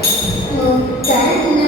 嗯，对。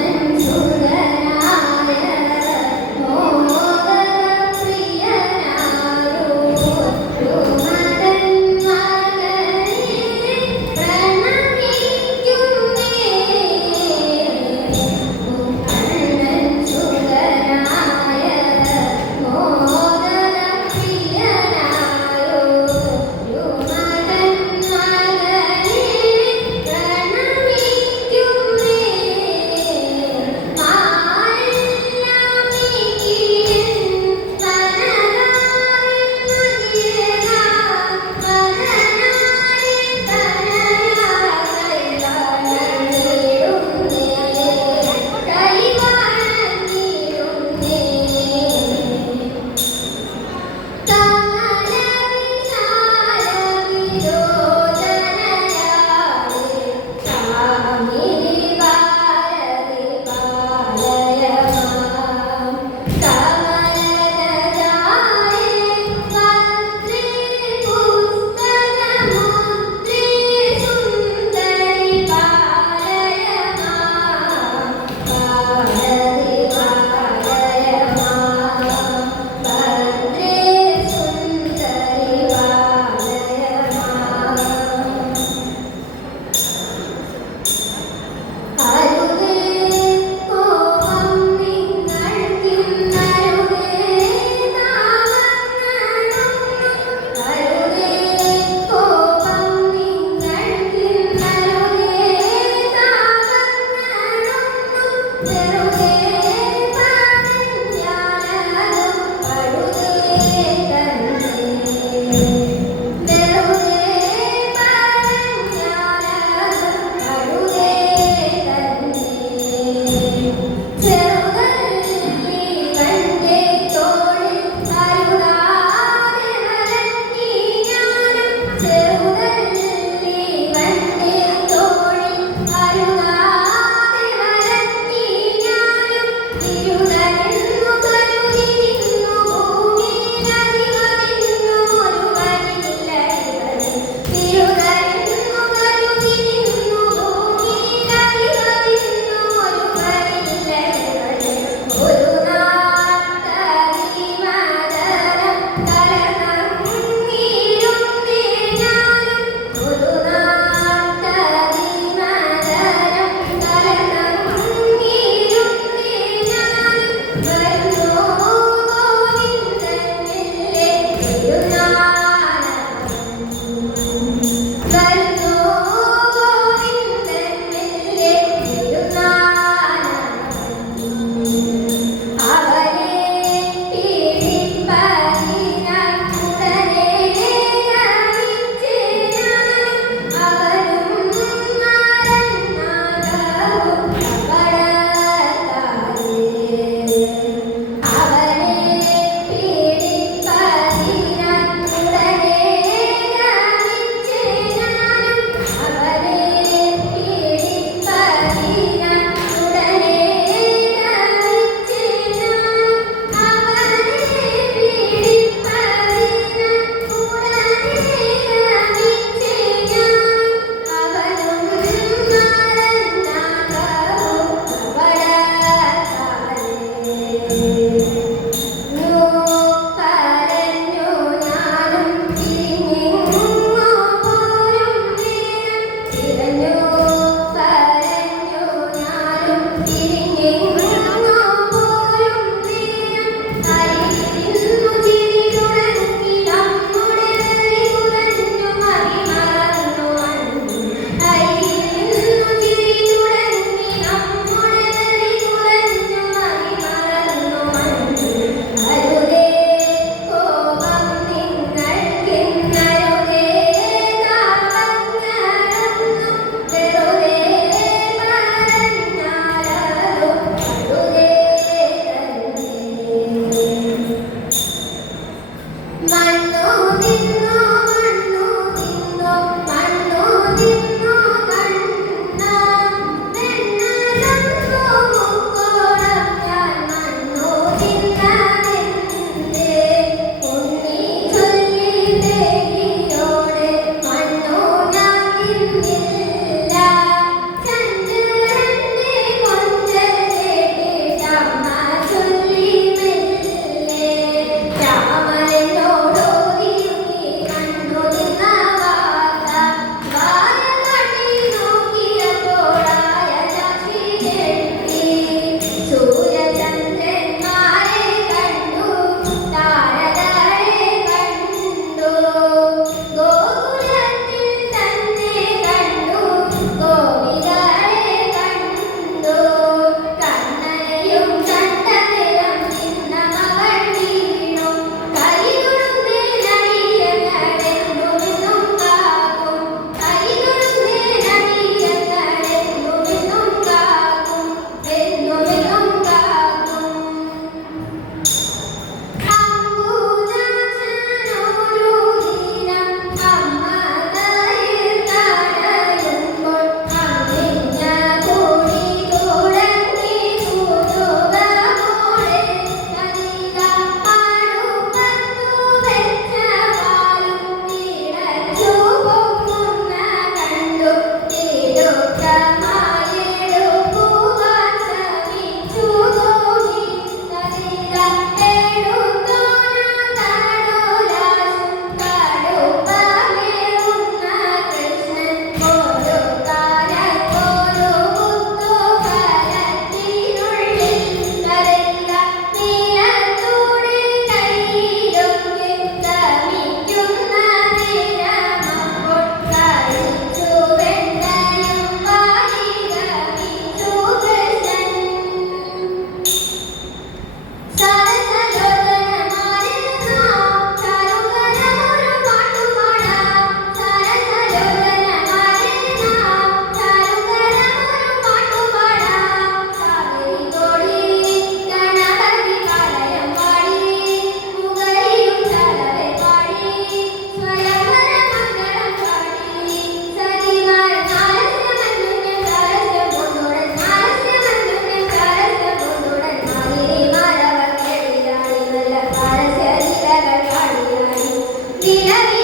കിളവി